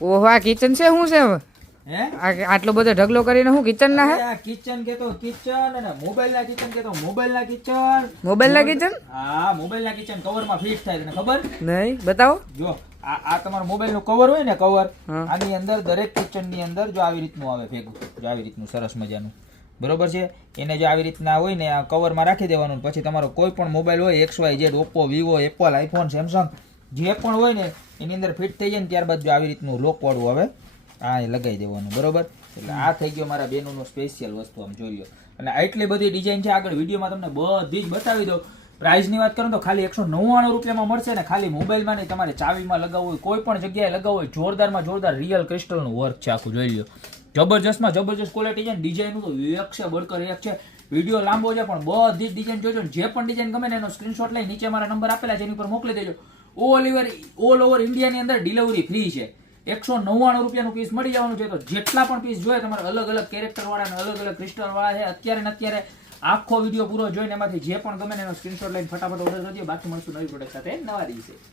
ઓહો આ કિચન છે શું છે હવે? હે આટલો બધો ઢગલો કરીને હું કિચન ના હે? આ કિચન કે તો કિચન અને મોબાઈલ ના કિચન કે તો મોબાઈલ ના કિચન. મોબાઈલ ના કિચન? હા મોબાઈલ ના કિચન કવર માં ફિટ થાય તને ખબર? નહીં બતાવો. જો આ તમારો મોબાઈલ નું કવર હોય ને કવર હા. આની અંદર દરેક કિચન ની અંદર જો આવી રીતનું આવે ભેગું જો આવી રીતનું સરસ મજાનું બરોબર છે એને જો આવી રીતના હોય ને આ કવરમાં રાખી દેવાનું પછી તમારો કોઈ પણ મોબાઈલ હોય XYZ Oppo Vivo Apple iPhone Samsung જે પણ હોય ને એની અંદર ફિટ થઈ જાય ને ત્યારબાદ જો આવી રીતનું લોક વાળું આવે આ એ લગાવી દેવાનું બરોબર એટલે આ થઈ ગયો મારા બેનોનો સ્પેશિયલ વસ્તુ આમ જોઈ લો અને આટલી બધી ડિઝાઇન છે આગળ વિડીયોમાં તમને બધી જ બતાવી દઉં પ્રાઇસની વાત કરું તો ખાલી 199 રૂપિયામાં મળશે ને ખાલી મોબાઈલમાં નહીં તમારે ચાવીમાં લગાવવું હોય કોઈ પણ જગ્યાએ લગાવવું હોય જોરદારમાં જોરદાર રિયલ ક્રિસ્ટલનું વર્ક છે આખું જોઈ લો જબરજસ્તમાં જબરજસ્ત ક્વોલિટી છે ડિઝાઇનનું તો એક છે બળકર એક છે વિડીયો લાંબો છે પણ બધી જ ડિઝાઇન જોજો જે પણ ડિઝાઇન ગમે ને એનો સ્ક્રીનશોટ લઈ નીચે મારા નંબર આપેલા છે એની ઉપર મોકલી દેજો ઓલ ઓવર ઇન્ડિયાની અંદર ડિલિવરી ફ્રી છે 199 રૂપિયાનું પીસ મળી જવાનું છે તો જેટલા પણ પીસ જોઈએ તમારે અલગ અલગ કેરેક્ટર વાળા અને અલગ અલગ ક્રિસ્ટલ વાળા છે અત્યારે ને અત્યારે આખો વિડીયો પૂરો જોઈને એમાંથી જે પણ ગમે ને એનો સ્ક્રીનશોટ લઈને ફટાફટ ઓર્ડર કરજો બાકી મળશું નવી પ્રોડક્ટ સાથે નવા દિવસે